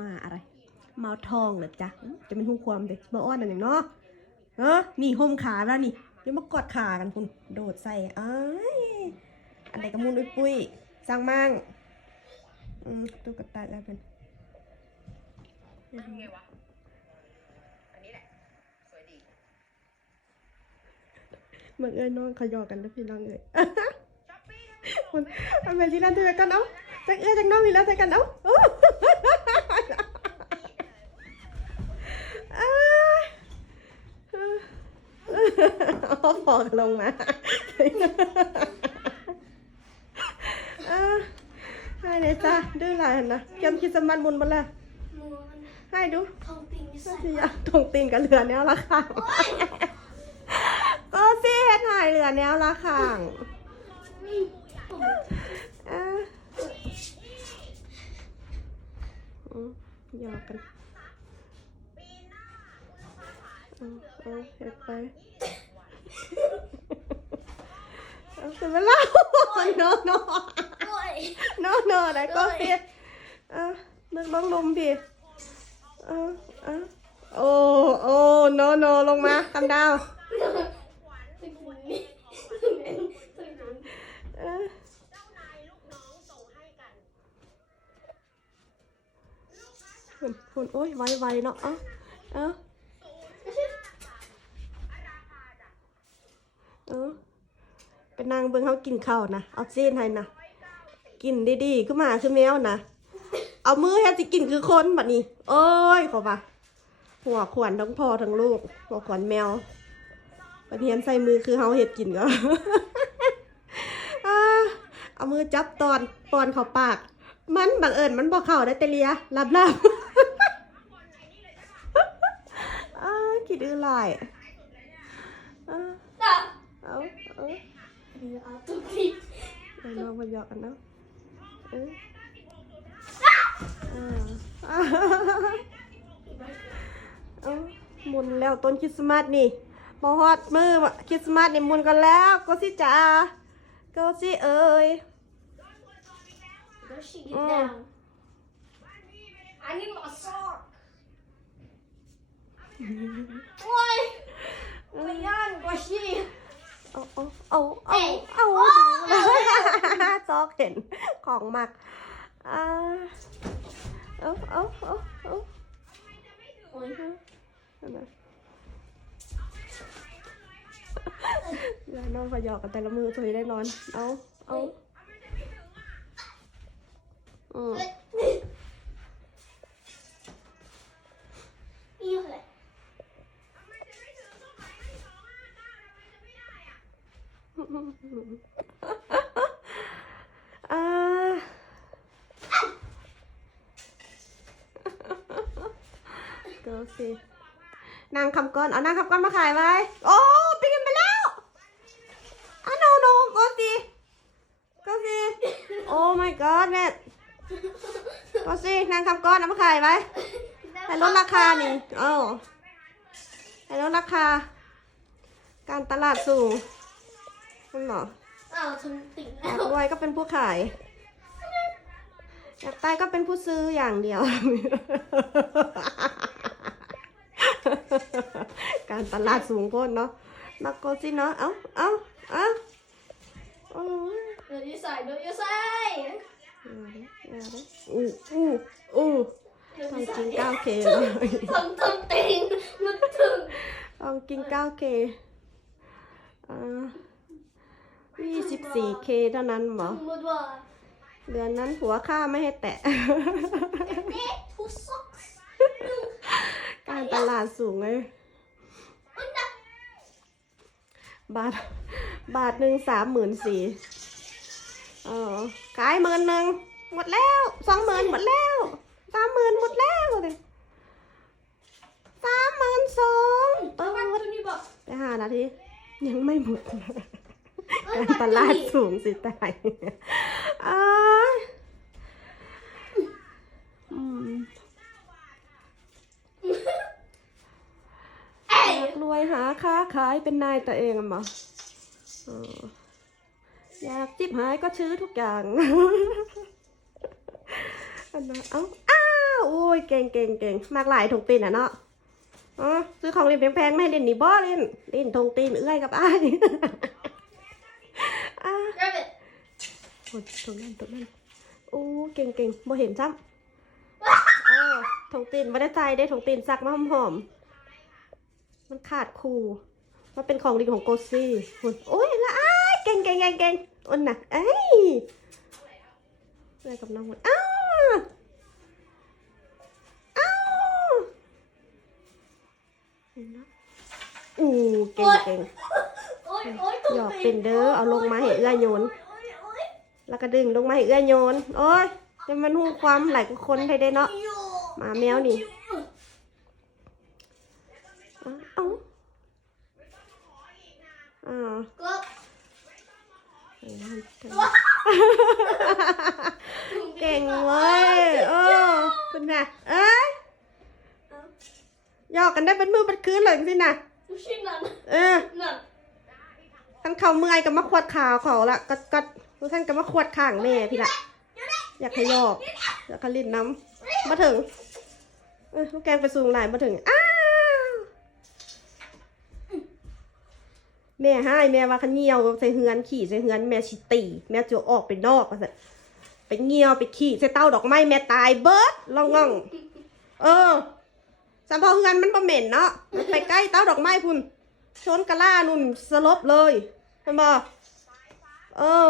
มาอะไรมาทองเหรอจ๊ะอืมจะเป็นหูความเด็กมาอ้อนอันอย่างเนาะเออนี่ห่มขาแล้วนี่เดี๋ยวมากอดขากันคุณโดดใส่เอ้ยอันไหนกระมุนอุ้ยปุ้ยสร้างมั่งอืมตุ๊กตาแล้วเป็นไงวะอันนี้แหละสวยดีเมื่อเอ้ยน้องขยอกันแล้วพี่น้องเอ้ยมันมันเป็นที่นั่นที่ไปกันเอ้าจากเอ้ยจากน้องพี่แล้วจากกันเอ้า เอ้าเอ้ยเอาพอกลงมาให้เลยจ้าดื้อหลายนะเกมคิดสมันบุญมาแล้วให้ดูทองติงใส่สิอยากตรงตีนกับเรือแนวละข้างก็สิเฮ็ดหายเรือแนวละข้างเอะหยอกกัน เอาเอาเฮ็ดไป เอาเสร็จแล้วโนโนโอ้ยโนโนไหนก็สิเอะนึกลงลมพี่เอะอะโอ้โอ้โนโนลงมาคำดาวตึงนี่ตึงนี่ตึงนี่เอะฝุ่นฝุ่นโอ้ยไวไวๆเนาะเอ้าเอ้าเอ้า เป็นนางเบิ่งเขากินข้าวนะเอาซีนให้นะกินดีๆขึ้นมาคือแมวนะเอามือแค่สิกินคือคนแบบนี้โอ้ยขอปะหัวขวัญทั้งพ่อทั้งลูกหัวขวัญแมวปะเทียนใส่มือคือเฮาเห็ดกินก็เอามือจับตอนปอนเขาปาก มันบังเอิญมันบอกเข้าได้แต่เลียรับรับคิดอื้อหลายอ่าจ้ะเอาเอา เดี๋ยวเอาตึงนี่ไปลองมาหยอกกันเนาะเอออ่าอ่าเอาหมุนแล้วต้นคริสต์มาสนี่บอฮอดมือว่ะคริสต์มาสนี่หมุนกันแล้วก็สิจ้าก็สิเอ้ยเดี๋ยว she get down I need my sock โอ้ยไปย่านกว่าชีเอาเอาเอาเอาเอ้ยเอาโอ้ซอกเห็นของหมักอ่าเอาเอาเอาเอาโอ้ยเอามาอย่านอนพยอกกันแต่ละมือตัวได้นอน เอาเอาอืม อ่าเกิสินางคำก้อนเอานางคำก้อนมาขายไว้ โอ้ปีกันไปแล้วอะโนโนก็สิก็สิโอ้ my god แม่ก็สินางคำก้อนเอามาขายไว้ให้ลดราคานี่เออให้ลดราคา การตลาดสูง คุณหมออ้าวฉันติ่งอแล้ยากวรวยก็เป็นผู้ขาย อยากตายก็เป็นผู้ซื้ออย่างเดียว การตลาดสูงโคตรเนาะนักโกสิเนาะ เอ้า เอ้า เอ้าโอ้ยเดี๋ยวจะใส่เดี๋ยวจะใส่อู้อู้อู้เดี๋ยวต้องจะกิใส่น 9K เลยทำต้องติ่งมันถึง ต้องกิน 9K อ่า 24K เท่านั้นหมอเดือนนั้นหัวค่าไม่ให้แตะกผู้ซอกการตลาดสูงเลยบาท บาทหนึ่งสามหมื่นสี่เออขายหมื่นหนึ่งหมดแล้วสองหมื่นหมดแล้วสามหมื่นหมดแล้วเลยสามหมื่นสองเออมันตัวนี้บอกไปห้านาที ยังไม่หมด การตลาดสูงสิตายอ้ายอืมเอ้ยอยากรวยหาค้าขายเป็นนายตัวเองอะมั้เอออยากจิบหายก็ชื้อทุกอย่างอันนั้นเอ้าอ้าวโอ้ยเก่งเก่งเก่งมากหลายถุงตีนอะเนาะอ๋อซื้อของเล่นแพงๆไม่ให้เล่นนี่บ่เล่นเล่นถุงตีนเอื้อยกับอ้าย อ่า Rabbit. โอ้ยตรงนั้นตรงนั้นโอ้เก่งเก่งบ่เห็นซ้ำเออถุงตีนไม่ได้ใจได้ถุงตีนซักมาหอมๆมันขาดคูมันเป็นของดีของโกซี่หุ่นโอ้ยละอ้ายเก่งเก่งเก่งเก่งอ้นน่ะเอ้ยอะไรกับน้องหุ่นอ้าวอ้าวเห็นเนอะอู้เก่งเก่ง Oi, oi, หยอกเป็นเด้อเอาลงมาให้เอื้อโยน Oi, oi. แล้วก็ดึงลงมาให้เอื้อโยน โอ้ยจะมันหูความหลายคนไทยได้เนาะ Yo. หมาแมวนี่เอาเอาอ่า Go. เก่งเว้ยเออคุณน่ะเอ้ยหยอกกันได้เป็นมือเป็นคืนเลยสินะ Machine gun. เออ None. ท่านเขาเมื่อยก็มาขวดขาวเขาละกั ดกัดท่านก็มาขวดข้างแม่พี่ละอยากให้ยอกอยากให้ลิ้นน้ำมาถึงเออลูกแกงไปสูงหลายมาถึงอ้าวแม่ให้แม่ว่าขันเงียวใส่เฮือนขี่ใส่เฮือนแม่ชิตีแม่จะออกไปนอกว่าสันไปเงียวไปขี่ใส่เต้าดอกไม้แม่ตายเบิร์ดลองง่อง เออสำพอเฮือนมันบ่เหม็นเนาะมันไปใกล้เต้าดอกไม้พุ่นชนกะล่านุ่นสลบเลยเห็นบ่เออ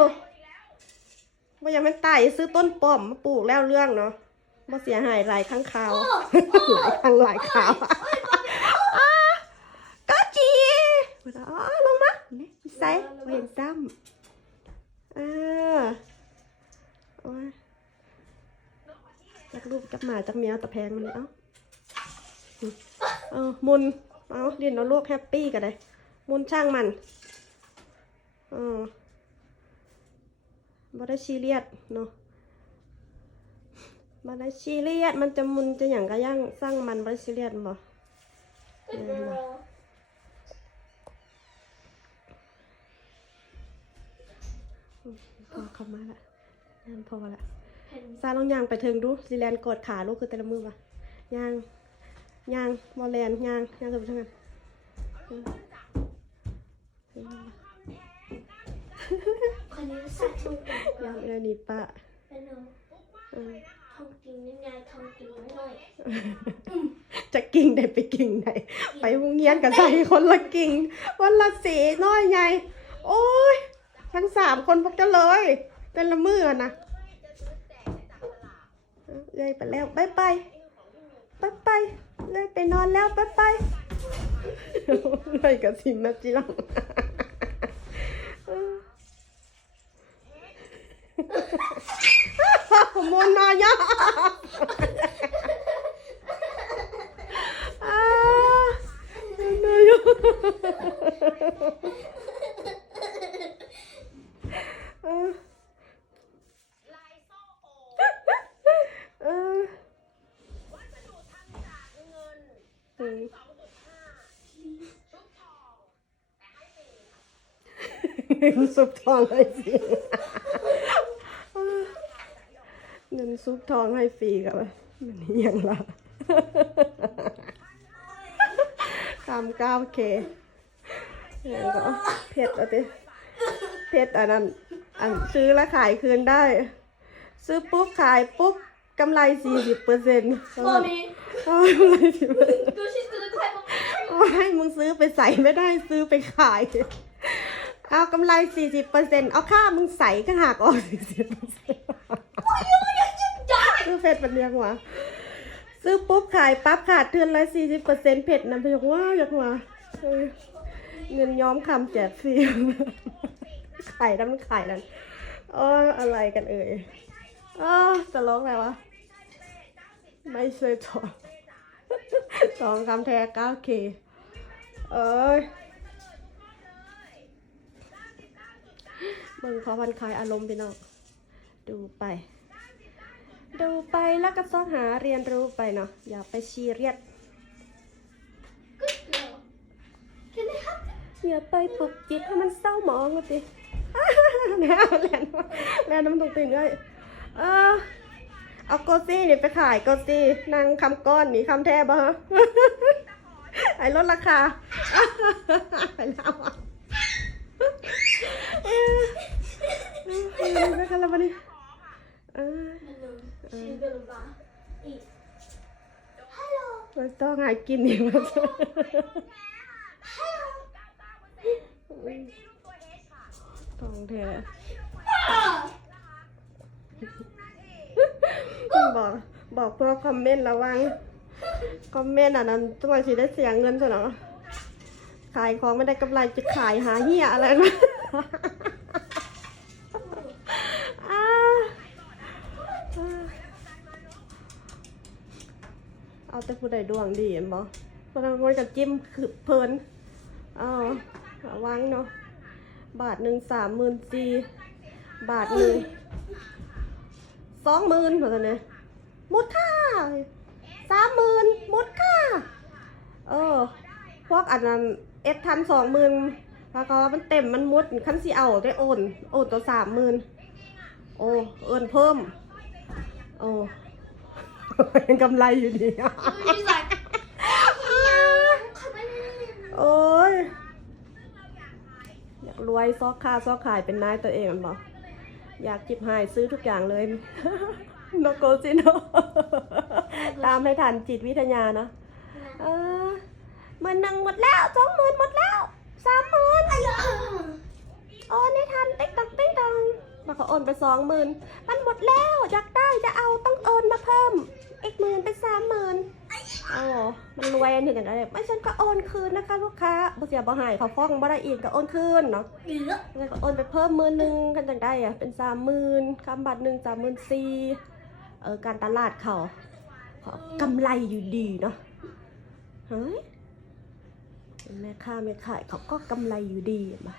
ว่ายังไม่ตายซื้อต้นป้อมมาปลูกแล้วเรื่องเนาะบ่เสียหายหลายครั้งคราวหลายครั้งหลายคราวอ่าก็จีอ๋อลงมาเนี่ยใส่บ่เห็นซ้ำเออโอ้ยจักลูกจักหมาจักแมวตะแพงมันเลยเอ้าเออมุนเอาเรียนเอาลูกแฮปปี้กันเลยมุนช่างมันอืม บ่ได้ซีเรียสเนาะบ่ได้ซีเรียสมันจะมุนจะอย่างก็ย่างสร้างมันบ่ได้ซีเรียสบ่ Good girl. พอเข้ามาละงานพอละ Pen. ซาลองย่างไปเทิงดูซีแลนกดขาลูกคือแต่ละมือปะย่างย่างบอลแลนย่างย่างกับเท่านั้น อืม Kan du sätta ihop ย่าง den? เอือนี่ปะ Men nu, อืม pumpkin, nu är pumpkin med จะกิ่งไหนไปกิ่งไหน ไปโรงเรียนกับใส่คนละกิ่งคนละสีน้อยไง โอ้ย ทั้งสามคนพวกจะเลย แต่ละมือนะเอ้ยไปแล้วไปไปไปไปเลยไปนอนแล้วไปไปเลยกับสิมนะจิลัง มนนายะอ่านายะเออลายโซ่โอเออวัสดุทำจากเงินอืมสองจุดห้าชุบทอง แต่ให้ฟรีค่ะซุปทองให้ฟรี เงินซุปทองให้ฟรีกับมันนี่ยังละคำเก้าเคแล้วก็เพชรเอาติเพชรอันนั้นอันซื้อแล้วขายคืนได้ ซื้อปุ๊บขายปุ๊บกำไรสี่สิบเปอร์เซ็นต์ Mommy, กำไรสิบเปอร์เซ็นต์ go she's gonna climb up. ให้มึงซื้อไปใส่ไม่ได้ซื้อไปขาย เอากำไรสี่สิบเปอร์เซ็นต์เอาค่ามึงใส่ก็หักออกสี่สิบเปอร์เซ็นต์ ซื้อเผ็ดมันเรียกว่าซื้อปุ๊บขายปั๊บขาดเทือนละสี่สิบเปอร์เซ็นต์เผ็ดนะพี่ยกว่าอยากว่าเงินย้อมคำแจกฟรีขายแล้วมันขายแล้วเอออะไรกันเอ่ยเออจะร้องอะไรวะ ไม่ใช่ทองสองคำแท้เก้าเคเอ้ยมึงพอพันคลายอารมณ์ไปเนาะดูไป ดูไปแล้วก็ซ้อหาเรียนรู้ไปเนาะอย่าไปซีเรียส Good girl. Can I have อย่าไปปลุกจิตให้มันเศร้าหมองกันสิแม่แลนแลนน้ำตรงตีนด้วยเออเอาโกซี่นี่ไปขายโกซี่นางคำก้อนนี่คำแท้บ่ฮะไอ้ลดราคาไปแล้วอะเอ้ยเอ้ยไปกันแล้ววันนี้ มันต้องหากินอีกแล้วต้องแท้ Ah! บอกบอกพวกคอมเมนต์ระวัง คอมเมนต์อันนั้นตัวสิได้เสียเงินซะเนาะขายของไม่ได้กำไรจะขายหาเหี้ยอะไรนะอ่าอ่า เอาแต่ผู้ใดดวงดีเห็นบ่เพราะนั้นคนกับจิ้มคือเพลินเอาวังเนาะ บาทหนึ่งสามหมื่นสี่บาทหนึ่งสองหมื่นเหมือนกันเนี่ยหมดค่าสามหมื่นหมดค่า เออ พวกอันนั้นเอฟทันสองหมื่นแล้วก็มันเต็มมันหมดขั้นสิเอาได้โอน โอนตัวสามหมื่นโอ้ เอินเพิ่ม โอ้ เป็นกำไรอยู่ดี She's like, come in. โอ้ยอยากรวยซอกค่าซอกขายเป็นนายตัวเองมันบอกอยากจิบหายซื้อทุกอย่างเลยโนโกซิโนตามให้ทันจิตวิทยานะเออหมื่นหนึ่งหมดแล้วสองหมื่นหมดแล้วสามหมื่นโอนให้ทันติ๊กตักติ๊กตังแล้วเขาโอนไปสองหมื่นมันหมดแล้วอยากได้จะเอาต้องโอนมาเพิ่มอีกห มื่นเป็นสามหมื่นโอ้มันรวยอันนี้อย่างไรไม่ฉันก็โอนคืนนะคะลูกค้าบ่เสียบ่หายเขาฟ้องบ่ได้อีกก็โอนคืนเนาะแล้วก็โอนไปเพิ่มหมื่นหนึ่งกันจังได้อะเป็นสามหมื่นคำบัตรหนึ่งสามหมื่นสี่เออการตลาดเขาเขากำไรอยู่ดีเนาะเฮ้ยแม่ค้าแม่ขายเขาก็กำไรอยู่ดีเห็นปะ